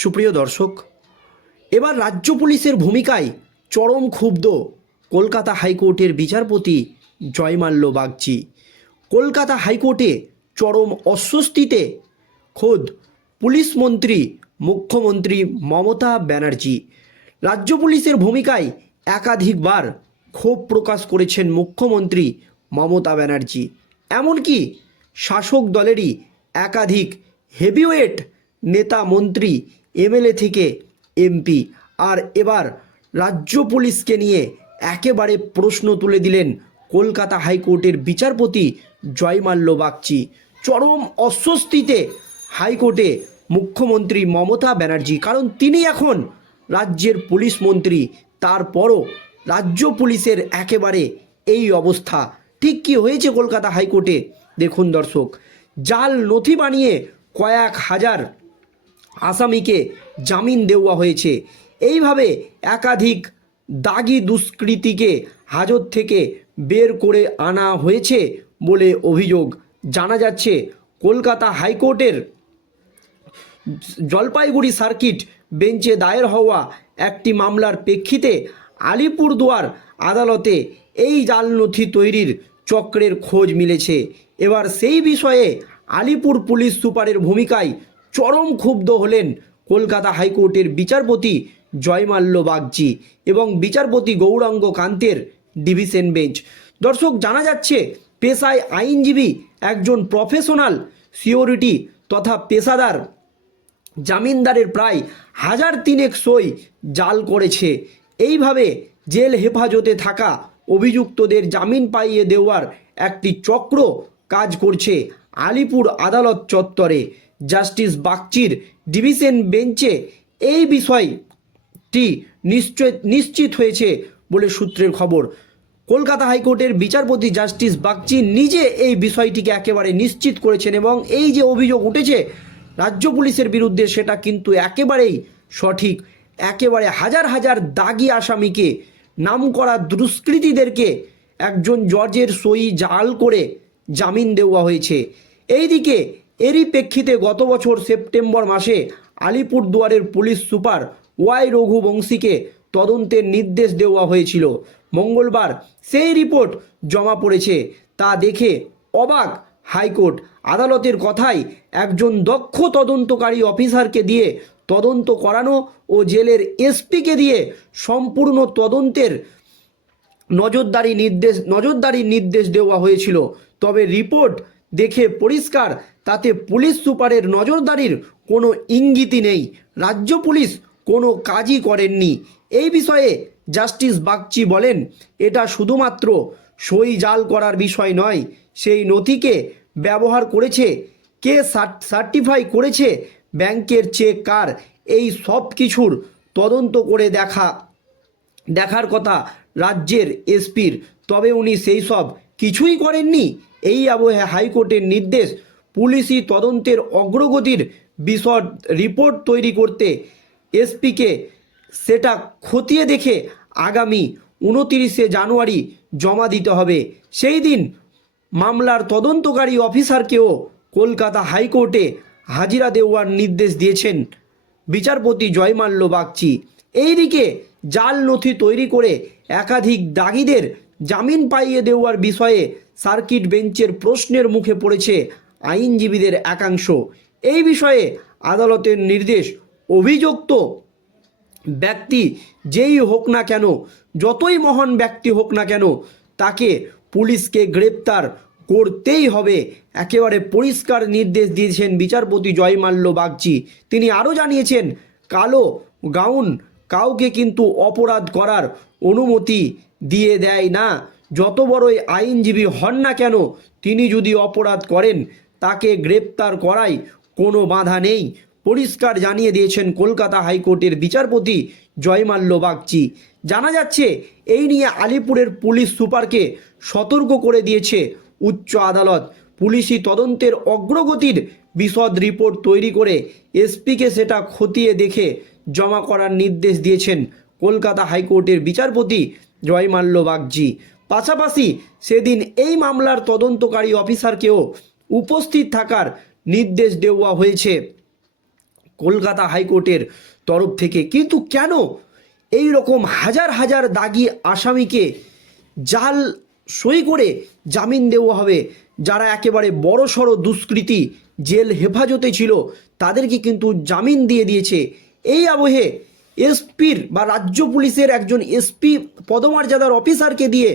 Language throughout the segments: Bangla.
সুপ্রিয় দর্শক, এবার রাজ্য পুলিশের ভূমিকায় চরম ক্ষুব্ধ কলকাতা হাইকোর্টের বিচারপতি জয়মাল্য বাগচি। কলকাতা হাইকোর্টে চরম অস্বস্তিতে খোদ পুলিশ মন্ত্রী, মুখ্যমন্ত্রী মমতা ব্যানার্জি। রাজ্য পুলিশের ভূমিকায় একাধিকবার ক্ষোভ প্রকাশ করেছেন মুখ্যমন্ত্রী মমতা ব্যানার্জি। এমনকি শাসক দলেরই একাধিক হেভিওয়েট নেতা মন্ত্রী এমএলএ থেকে এমপি। আর এবার রাজ্য পুলিশকে নিয়ে একেবারে প্রশ্ন তুলে দিলেন কলকাতা হাইকোর্টের বিচারপতি জয়মাল্য বাগচি। চরম অস্বস্তিতে হাইকোর্টে মুখ্যমন্ত্রী মমতা ব্যানার্জি, কারণ তিনি এখন রাজ্যের পুলিশ মন্ত্রী, তারপরও রাজ্য পুলিশের একেবারে এই অবস্থা। ঠিক কি হয়েছে কলকাতা হাইকোর্টে? দেখুন দর্শক, জাল নথি বানিয়ে কয়েক হাজার আসামিকে জামিন দেওয়া হয়েছে। এইভাবে একাধিক দাগি দুষ্কৃতীকে হাজত থেকে বের করে আনা হয়েছে বলে অভিযোগ। জানা যাচ্ছে, কলকাতা হাইকোর্টের জলপাইগুড়ি সার্কিট বেঞ্চে দায়ের হওয়া একটি মামলার প্রেক্ষিতে আলিপুরদুয়ার আদালতে এই জাল নথি তৈরির চক্রের খোঁজ মিলেছে। এবার সেই বিষয়ে আলিপুর পুলিশ সুপারের ভূমিকায় চরম ক্ষুব্ধ হলেন কলকাতা হাইকোর্টের বিচারপতি জয়মাল্য বাগজি এবং বিচারপতি গৌরাঙ্গ কান্তের ডিভিশন বেঞ্চ। দর্শক, জানা যাচ্ছে পেশায় আইনজীবী, একজন প্রফেশনাল সিওরিটি তথা পেশাদার। জামিনদারের প্রায় হাজার তিনেক সই জাল করেছে। এইভাবে জেল হেফাজতে থাকা অভিযুক্তদের জামিন পাইয়ে দেওয়ার একটি চক্র কাজ করছে আলিপুর আদালত চত্বরে। জাস্টিস বাগচির ডিভিশন বেঞ্চে এই বিষয়টি নিশ্চয়, নিশ্চিত হয়েছে বলে সূত্রের খবর। কলকাতা হাইকোর্টের বিচারপতি জাস্টিস বাগচি নিজে এই বিষয়টিকে একেবারে নিশ্চিত করেছেন এবং এই যে অভিযোগ উঠেছে রাজ্য পুলিশের বিরুদ্ধে সেটা কিন্তু একেবারেই সঠিক। একেবারে হাজার হাজার দাগি আসামিকে নাম করা দুষ্কৃতীদেরকে একজন জজের সই জাল করে জামিন দেওয়া হয়েছে। এইদিকে এরই প্রেক্ষিতে গত বছর সেপ্টেম্বর মাসে আলিপুরদুয়ারের পুলিশ সুপার ওয়াই রঘুবংশীকে তদন্তের নির্দেশ দেওয়া হয়েছিল। মঙ্গলবার সেই রিপোর্ট জমা পড়েছে। তা দেখে অবাক হাইকোর্ট। আদালতের কথাই একজন দক্ষ তদন্তকারী অফিসারকে দিয়ে তদন্ত করানো ও জেলের এসপিকে দিয়ে সম্পূর্ণ তদন্তের নজরদারি নির্দেশ নজরদারির নির্দেশ দেওয়া হয়েছিল। তবে রিপোর্ট দেখে পরিষ্কার, তাতে পুলিশ সুপারের নজরদারির কোনো ইঙ্গিতই নেই। রাজ্য পুলিশ কোনো কাজই করেননি। এই বিষয়ে জাস্টিস বাগচি বলেন, এটা শুধুমাত্র সই জাল করার বিষয় নয়, সেই নথিকে ব্যবহার করেছে, কে সার্টিফাই করেছে, ব্যাংকের চেক কার, এই সব কিছুর তদন্ত করে দেখা, দেখার কথা রাজ্যের এসপির। তবে উনি সেই সব কিছুই করেননি। এই আবহে হাইকোর্টের নির্দেশ পুলিশি তদন্তের অগ্রগতির বিশদ রিপোর্ট তৈরি করতে এসপিকে সেটা খতিয়ে দেখে আগামী উনতিরিশে জানুয়ারি জমা দিতে হবে। সেই দিন মামলার তদন্তকারী অফিসারকেও কলকাতা হাইকোর্টে হাজিরা দেওয়ার নির্দেশ দিয়েছেন বিচারপতি জয়মাল্য বাগচি। এইদিকে জাল নথি তৈরি করে একাধিক দাগিদের জামিন পাইয়ে দেওয়ার বিষয়ে সার্কিট বেঞ্চের প্রশ্নের মুখে পড়েছে আইনজীবীদের একাংশ। এই বিষয়ে আদালতের নির্দেশ অভিযুক্ত ব্যক্তি যেই হোক না কেন, যতই মহান ব্যক্তি হোক না কেন, তাকে পুলিশকে গ্রেপ্তার করতেই হবে। একেবারে পরিষ্কার নির্দেশ দিয়েছেন বিচারপতি জয়মাল্য বাগচি। তিনি আরও জানিয়েছেন, কালো গাউন কাউকে কিন্তু অপরাধ করার অনুমতি দিয়ে দেয় না। যত বড়ই আইনজীবী হন না কেন, তিনি যদি অপরাধ করেন, তাকে গ্রেপ্তার করাই কোনো বাধা নেই। পরিষ্কার জানিয়ে দিয়েছেন কলকাতা হাইকোর্টের বিচারপতি জয়মাল্য বাগচি। জানা যাচ্ছে, এই নিয়ে আলিপুরের পুলিশ সুপারকে সতর্ক করে দিয়েছে উচ্চ আদালত। পুলিশি তদন্তের অগ্রগতির বিশদ রিপোর্ট তৈরি করে এসপিকে সেটা খতিয়ে দেখে জমা করার নির্দেশ দিয়েছেন কলকাতা হাইকোর্টের বিচারপতি জয়মাল্য বাগজি পাশাপাশি সেদিন এই মামলার তদন্তকারী অফিসারকেও উপস্থিত থাকার নির্দেশ দেওয়া হয়েছে কলকাতা হাইকোর্টের তরফ থেকে। কিন্তু কেন এই রকম হাজার হাজার দাগি আসামিকে জাল সই করে জামিন দেওয়া হবে? যারা একেবারে বড় সড়ো দুষ্কৃতী, জেল হেফাজতে ছিল, তাদেরকে কিন্তু জামিন দিয়ে দিয়েছে। এই আবহে এসপির বা রাজ্য পুলিশের একজন এসপি পদমর্যাদার অফিসারকে দিয়ে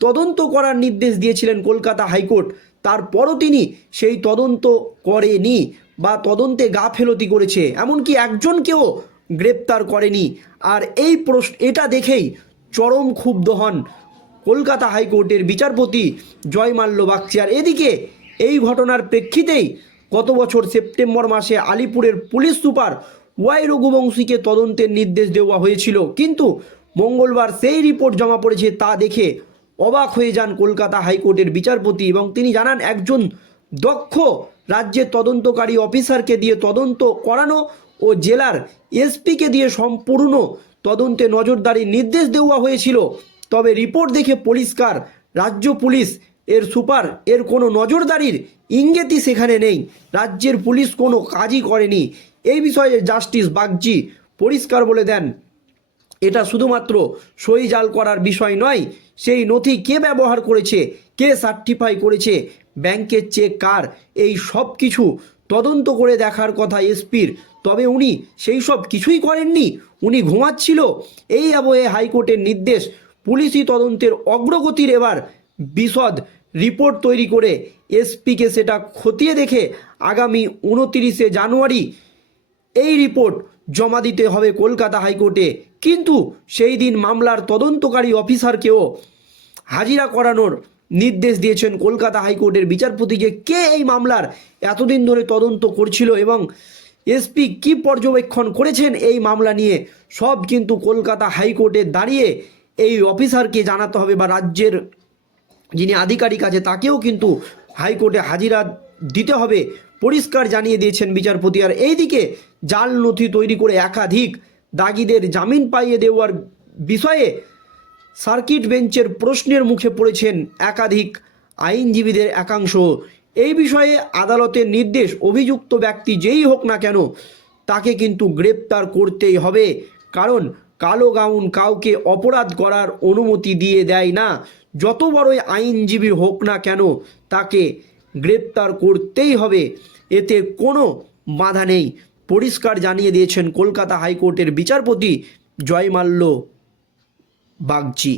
তদন্ত করার নির্দেশ দিয়েছিলেন কলকাতা হাইকোর্ট। তারপরও তিনি সেই তদন্ত করেনি বা তদন্তে গা গাফেলতি করেছে। এমনকি একজনকেও গ্রেপ্তার করেনি। আর এই প্রশ্ন, এটা দেখেই চরম ক্ষুব্ধ হন কলকাতা হাইকোর্টের বিচারপতি জয়মাল্য বাগচিয়ার। এদিকে এই ঘটনার প্রেক্ষিতেই গত বছর সেপ্টেম্বর মাসে আলিপুরের পুলিশ সুপার ওয়াই রঘুবংশীকে তদন্তের নির্দেশ দেওয়া হয়েছিল। কিন্তু মঙ্গলবার সেই রিপোর্ট জমা পড়েছে তা দেখে অবাক হয়ে যান কলকাতা হাইকোর্টের বিচারপতি এবং তিনি জানান, একজন দক্ষ রাজ্যের তদন্তকারী অফিসারকে দিয়ে তদন্ত করানো ও জেলার এসপিকে দিয়ে সম্পূর্ণ তদন্তে নজরদারির নির্দেশ দেওয়া হয়েছিল। তবে রিপোর্ট দেখে পরিষ্কার রাজ্য পুলিশ এর সুপার এর কোনো নজরদারির ইঙ্গিতই সেখানে নেই। রাজ্যের পুলিশ কোনো কাজই করেনি। এই বিষয়ে জাস্টিস বাগজি পরিষ্কার বলে দেন। এটা শুধুমাত্র সই জাল করার বিষয় নয়, সেই নথি কে ব্যবহার করেছে, কে সার্টিফাই করেছে, ব্যাংকের চেক কার, এই সব কিছু তদন্ত করে দেখার কথা এসপির। তবে উনি সেই সব কিছুই করেননি, উনি ঘুমাচ্ছিল। এই আবহে হাইকোর্টের নির্দেশ, পুলিশি তদন্তের অগ্রগতির এবার বিশদ রিপোর্ট তৈরি করে এসপিকে সেটা খতিয়ে দেখে আগামী উনতিরিশে জানুয়ারি এই রিপোর্ট জমা দিতে হবে কলকাতা হাইকোর্টে। কিন্তু সেই দিন মামলার তদন্তকারী অফিসারকেও হাজিরা করানোর নির্দেশ দিয়েছেন কলকাতা হাইকোর্টের বিচারপতিকে। কে এই মামলার এতদিন ধরে তদন্ত করছিল এবং এসপি কি পর্যবেক্ষণ করেছেন এই মামলা নিয়ে? সব কিন্তু কলকাতা হাইকোর্টে দাঁড়িয়ে এই অফিসারকে জানাতে হবে বা রাজ্যের যিনি আধিকারিক আছে তাকেও কিন্তু হাইকোর্টে হাজিরা দিতে হবে। পরিষ্কার জানিয়ে দিয়েছেন বিচারপতি। আর এইদিকে জাল নথি তৈরি করে একাধিক দাগিদের জামিন পাইয়ে দেওয়ার বিষয়ে সার্কিট বেঞ্চের প্রশ্নের মুখে পড়েছেন একাধিক আইনজীবীদের একাংশ। এই বিষয়ে আদালতের নির্দেশ, অভিযুক্ত ব্যক্তি যেই হোক না কেন তাকে কিন্তু গ্রেপ্তার করতেই হবে। কারণ কালো গাউন কাউকে অপরাধ করার অনুমতি দিয়ে দেয় না। যত বড়ই আইনজীবী হোক না কেন তাকে গ্রেপ্তার করতেই হবে। এতে কোনো বাধা নেই। পরিষ্কার জানিয়ে দিয়েছেন কলকাতা হাইকোর্টের বিচারপতি জয়মাল্য বাগচি।